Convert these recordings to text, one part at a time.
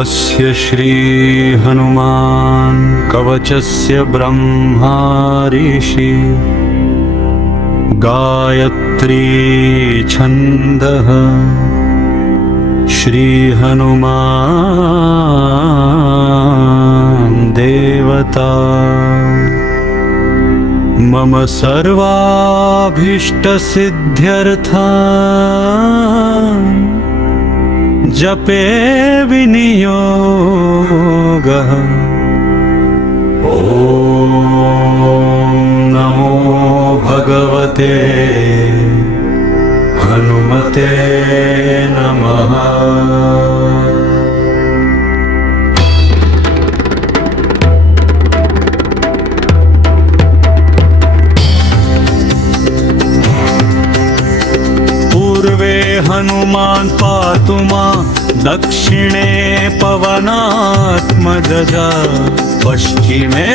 अस्य श्री हनुमान कवचस्य ब्रह्मा ऋषि गायत्री छन्दः श्री हनुमान देवता मम सर्वाभीष्टसिद्ध्यर्थं जपे विनियोगः। ॐ नमो भगवते हनुमते नमः। पूर्वे हनुमान् पातु मां दक्षिणे पवनात्मजः पश्चिमे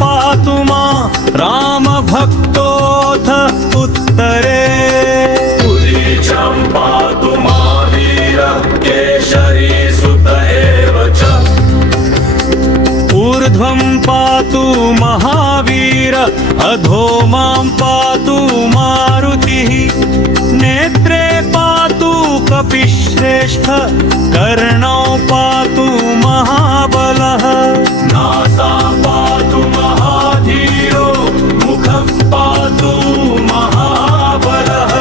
पातु मां रामभक्तोऽथ उत्तरे उदीचं पातु मां वीरः केशरी सुत एव च। ऊर्ध्वं पातु महावीर अधो मां पातु मारुतिः नेत्रे पातु कपिश्रेष्ठ कर्णौ पातु महाबलः नासा पातु महाधीरो मुखं पातु महाबलः।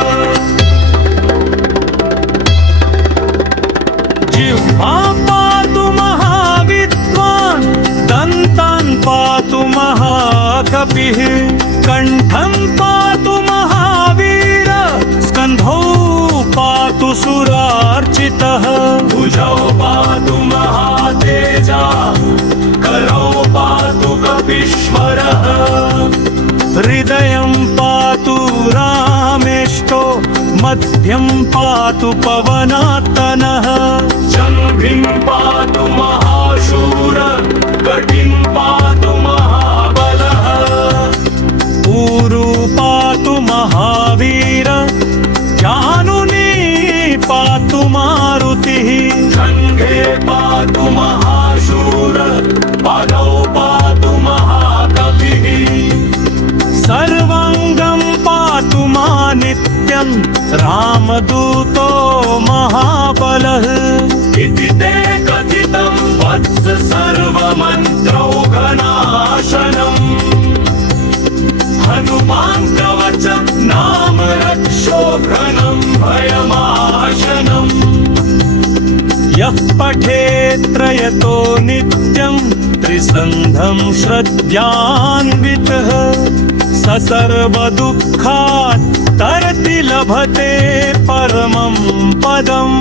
जिह्वां पातु महाविद्वान् दन्तान् पातु महाकपिः कण्ठं पातु महावीर स्कन्धौ पातु सुरार्चितः भुजौ पातु महातेजा करौ पातु कपीश्वरः। हृदयं पातु रामेष्टो मध्यं पातु पवनात्तनः जम्भिं पातु महाशूर कटिं पातु महाबलः। ऊरु पातु महावीर जानुनी पातु मारुतिः जङ्घे पातु महाशूर पादौ पातु महाकपिः। सर्वाङ्गं पातु मा नित्यं रामदूतो महाबलः इति ते कथितं वत्स सर्वमन्त्रौघनाशनम्। हनुमान् कवच नाम रक्षोघ्नं भयमाशनम्। यः पठेत् त्रयतो नित्यं त्रिसन्धं श्रद्धान्वितः स सर्वदुःखात् तरति लभते परमं पदम्।